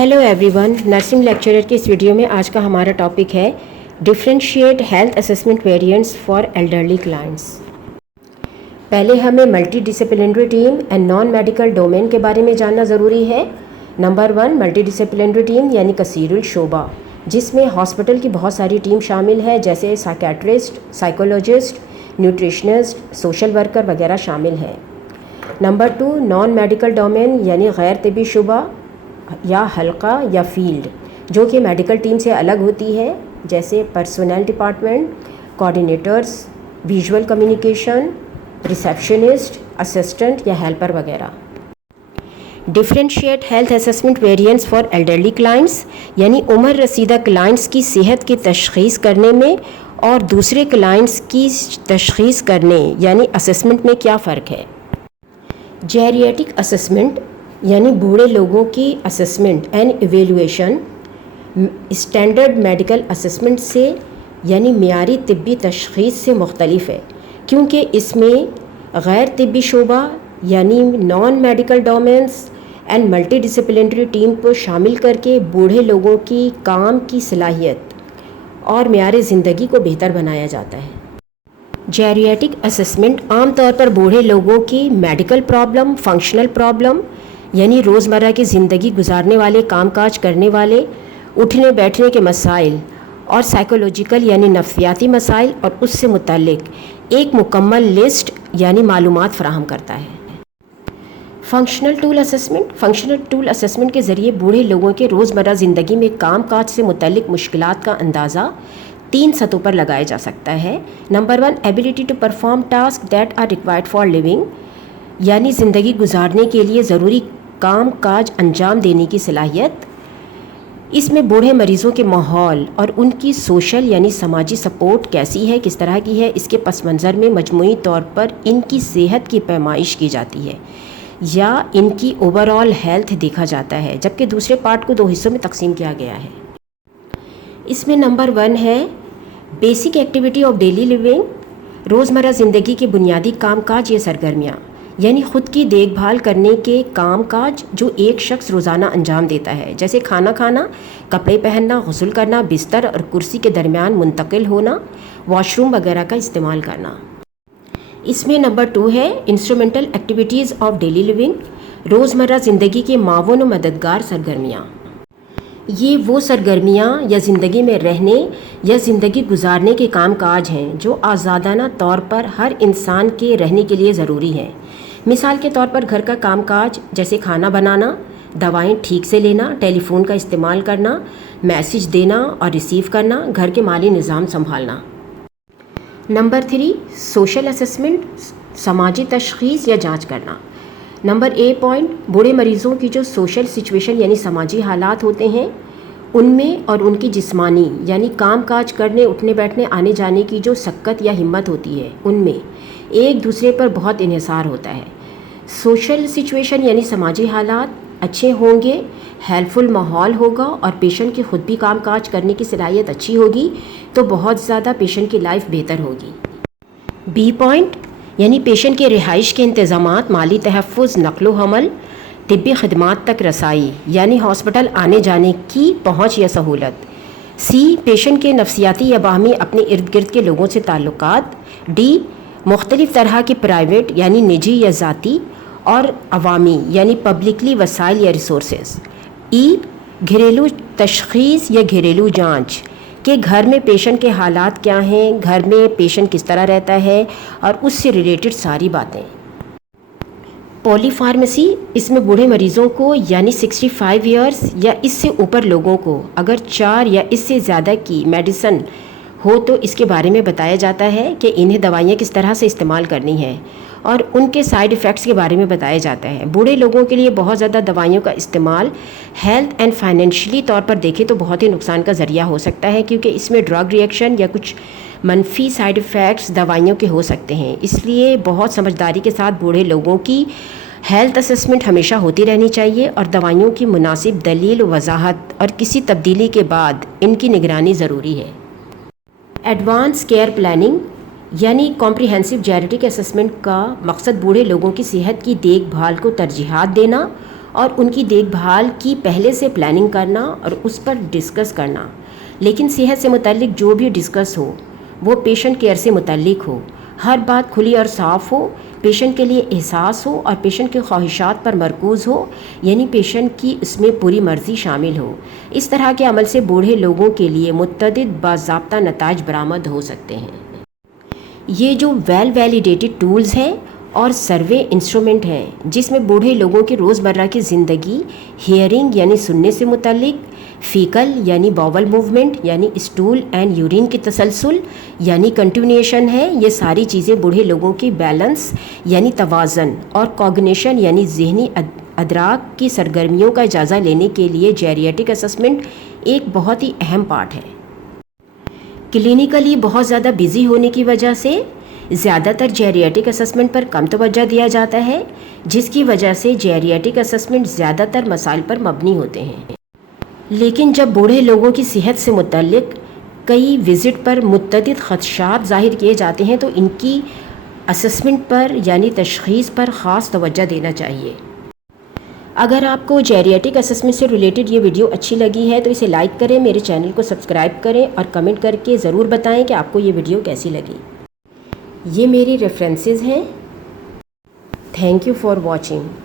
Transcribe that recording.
Hello everyone, nursing lecturer के इस video में आज का हमारा टॉपिक है differentiate health assessment variants for elderly clients. पहले हमें multi disciplinary team and non medical domain के बारे में जानना ज़रूरी है। नंबर 1 मल्टी डिसिप्लिनरी टीम यानी कसीरुल शोबा, जिसमें हॉस्पिटल की बहुत सारी टीम शामिल है, जैसे psychiatrist, psychologist, nutritionist, social worker वगैरह शामिल हैं। नंबर 2 नॉन मेडिकल डोमेन यानी गैर तिब्बी शुबा या हल्का या फील्ड, जो कि मेडिकल टीम से अलग होती है, जैसे personal department, coordinators, visual communication, receptionist, assistant या हेल्पर वगैरह। Differentiate health assessment variants for elderly clients यानी उम्र रसीदा क्लाइंट्स की सेहत की तशख़ीस करने में और दूसरे क्लाइंट्स की तशख़ीस करने यानी असेसमेंट में क्या फ़र्क है। जेरियाट्रिक असेसमेंट यानी बूढ़े लोगों की assessment and evaluation standard medical assessment से यानी मियारी तिब्बी तशख़ीस से मुख्तलिफ है, क्योंकि इसमें गैर तिब्बी शोबा यानी non medical domains and multi disciplinary team को शामिल करके बूढ़े लोगों की काम की सलाहियत और मियार ज़िंदगी को बेहतर बनाया जाता है। जेरियाट्रिक असेसमेंट आम तौर पर बूढ़े लोगों की मेडिकल प्रॉब्लम, फंक्शनल प्रॉब्लम यानी रोज़मर्रा की ज़िंदगी गुजारने वाले, कामकाज करने वाले, उठने बैठने के मसाइल और साइकोलॉजिकल यानी नफ्सियाती मसाइल और उससे मुताल्लिक एक मुकम्मल लिस्ट यानी मालूमात फ़राहम करता है। फंक्शनल टूल असेसमेंट के ज़रिए बूढ़े लोगों के रोज़मर्रा ज़िंदगी में कामकाज से मुताल्लिक मुश्किलात का अंदाज़ा 3 सतहों पर लगाया जा सकता है। Number 1 ability to perform task that are required for living यानी ज़िंदगी गुजारने के लिए ज़रूरी काम काज अंजाम देने की सलाहियत। इसमें बूढ़े मरीज़ों के माहौल और उनकी सोशल यानी समाजी सपोर्ट कैसी है, किस तरह की है, इसके पस मंज़र में मजमूई तौर पर इनकी सेहत की पैमाइश की जाती है या इनकी ओवरऑल हेल्थ देखा जाता है, जबकि दूसरे पार्ट को 2 हिस्सों में तकसीम किया गया है। इसमें नंबर 1 है basic activity of daily living, रोज़मर्रा ज़िंदगी के बुनियादी कामकाज या सरगर्मियाँ यानी ख़ुद की देखभाल करने के काम काज जो एक शख्स रोज़ाना अंजाम देता है, जैसे खाना खाना, कपड़े पहनना, गुस्ल करना, बिस्तर और कुर्सी के दरमियान मुंतकिल होना, वॉशरूम वगैरह का इस्तेमाल करना। इसमें नंबर 2 है instrumental activities of daily living, रोज़मर्रा ज़िंदगी के मावन व मददगार सरगर्मियाँ। ये वो सरगर्मियाँ या ज़िंदगी में रहने या ज़िंदगी गुजारने के काम काज हैं जो आज़ादाना तौर पर हर इंसान के रहने के लिए ज़रूरी हैं। मिसाल के तौर पर घर का कामकाज जैसे खाना बनाना, दवाएं ठीक से लेना, टेलीफोन का इस्तेमाल करना, मैसेज देना और रिसीव करना, घर के माली निज़ाम संभालना। नंबर 3 सोशल असेसमेंट, समाजी तशख़ीस या जांच करना। नंबर ए पॉइंट बूढ़े मरीज़ों की जो सोशल सिचुएशन यानी समाजी हालात होते हैं उनमें और उनकी जिस्मानी यानी काम काज करने, उठने बैठने, आने जाने की जो सक्कत या हिम्मत होती है उनमें एक दूसरे पर बहुत इन्हिसार होता है। सोशल सिचुएशन यानी समाजी हालात अच्छे होंगे, हेल्पफुल माहौल होगा और पेशेंट की खुद भी काम काज करने की सलाहियत अच्छी होगी तो बहुत ज़्यादा पेशेंट की लाइफ बेहतर होगी। बी पॉइंट यानी पेशेंट के रिहाइश के इंतज़ामात, माली तहफ़्फ़ुज़, नक़्लो हमल, तिब्बी खदमात तक रसाई यानी हॉस्पिटल आने जाने की पहुँच या सहूलत। सी पेशेंट के नफ्सियाती या बाहमी अपने इर्द गिर्द के लोगों से ताल्लुकात। डी मुख्तलिफ़ तरह के प्राइवेट यानी निजी या ज़ाती और अवामी यानी पब्लिकली वसाइल या रिसोर्सेज। ई घरेलू तशख़ीस या घरेलू जांच कि घर में पेशेंट के हालात क्या हैं, घर में पेशेंट किस तरह रहता है और उससे रिलेटेड सारी बातें। पॉलीफार्मेसी इसमें बूढ़े मरीज़ों को यानी 65 ईयर्स या इससे ऊपर लोगों को अगर 4 या इससे ज़्यादा की मेडिसिन हो तो इसके बारे में बताया जाता है कि इन्हें दवाइयाँ किस तरह से इस्तेमाल करनी है और उनके साइड इफ़ेक्ट्स के बारे में बताया जाता है। बूढ़े लोगों के लिए बहुत ज़्यादा दवाइयों का इस्तेमाल हेल्थ एंड फाइनेंशियली तौर पर देखें तो बहुत ही नुकसान का ज़रिया हो सकता है, क्योंकि इसमें ड्रग रिएक्शन या कुछ मनफी साइड इफ़ेक्ट्स दवाइयों के हो सकते हैं। इसलिए बहुत समझदारी के साथ बूढ़े लोगों की हेल्थ असेसमेंट हमेशा होती रहनी चाहिए और दवाइयों की मुनासिब दलील, वजाहत और किसी तब्दीली के बाद इनकी निगरानी ज़रूरी है। एडवांस केयर प्लानिंग यानी कॉम्प्रिहेंसिव जेरियाट्रिक असेसमेंट का मकसद बूढ़े लोगों की सेहत की देखभाल को तरजीहात देना اور ان کی دیکھ بھال کی پہلے سے پلاننگ کرنا اور اس پر ڈسکس کرنا، لیکن صحت سے متعلق جو بھی ڈسکس ہو وہ پیشنٹ کیئر سے متعلق ہو، ہر بات کھلی اور صاف ہو، پیشنٹ کے لیے احساس ہو اور پیشنٹ کے خواہشات پر مرکوز ہو، یعنی پیشنٹ کی اس میں پوری مرضی شامل ہو۔ اس طرح کے عمل سے بوڑھے لوگوں کے لیے متعدد باضابطہ نتائج برآمد ہو سکتے ہیں۔ یہ جو ویل ویلیڈیٹڈ ٹولز ہیں اور سروے انسٹرومنٹ ہیں جس میں بوڑھے لوگوں کی روزمرہ کی زندگی، ہیئرنگ یعنی سننے سے متعلق، فیکل یعنی باول موومنٹ یعنی اسٹول اینڈ یورین کی تسلسل یعنی کنٹینیوشن ہے، یہ ساری چیزیں بوڑھے لوگوں کی بیلنس یعنی توازن اور کوگنیشن یعنی ذہنی ادراک کی سرگرمیوں کا جائزہ لینے کے لیے جیریاٹرک اسسمنٹ ایک بہت ہی اہم پارٹ ہے۔ کلینیکلی بہت زیادہ بزی ہونے کی وجہ سے زیادہ تر جیریاٹرک اسسمنٹ پر کم توجہ دیا جاتا ہے، جس کی وجہ سے جیریاٹرک اسسمنٹ زیادہ تر مسائل پر مبنی ہوتے ہیں۔ لیکن جب بوڑھے لوگوں کی صحت سے متعلق کئی وزٹ پر متعدد خدشات ظاہر کیے جاتے ہیں تو ان کی اسسمنٹ پر یعنی تشخیص پر خاص توجہ دینا چاہیے۔ اگر آپ کو جیریاٹرک اسسمنٹ سے ریلیٹڈ یہ ویڈیو اچھی لگی ہے تو اسے لائک کریں، میرے چینل کو سبسکرائب کریں اور کمنٹ کر کے ضرور بتائیں کہ آپ کو یہ ویڈیو کیسی لگی۔ یہ میری ریفرنسز ہیں۔ Thank you for watching.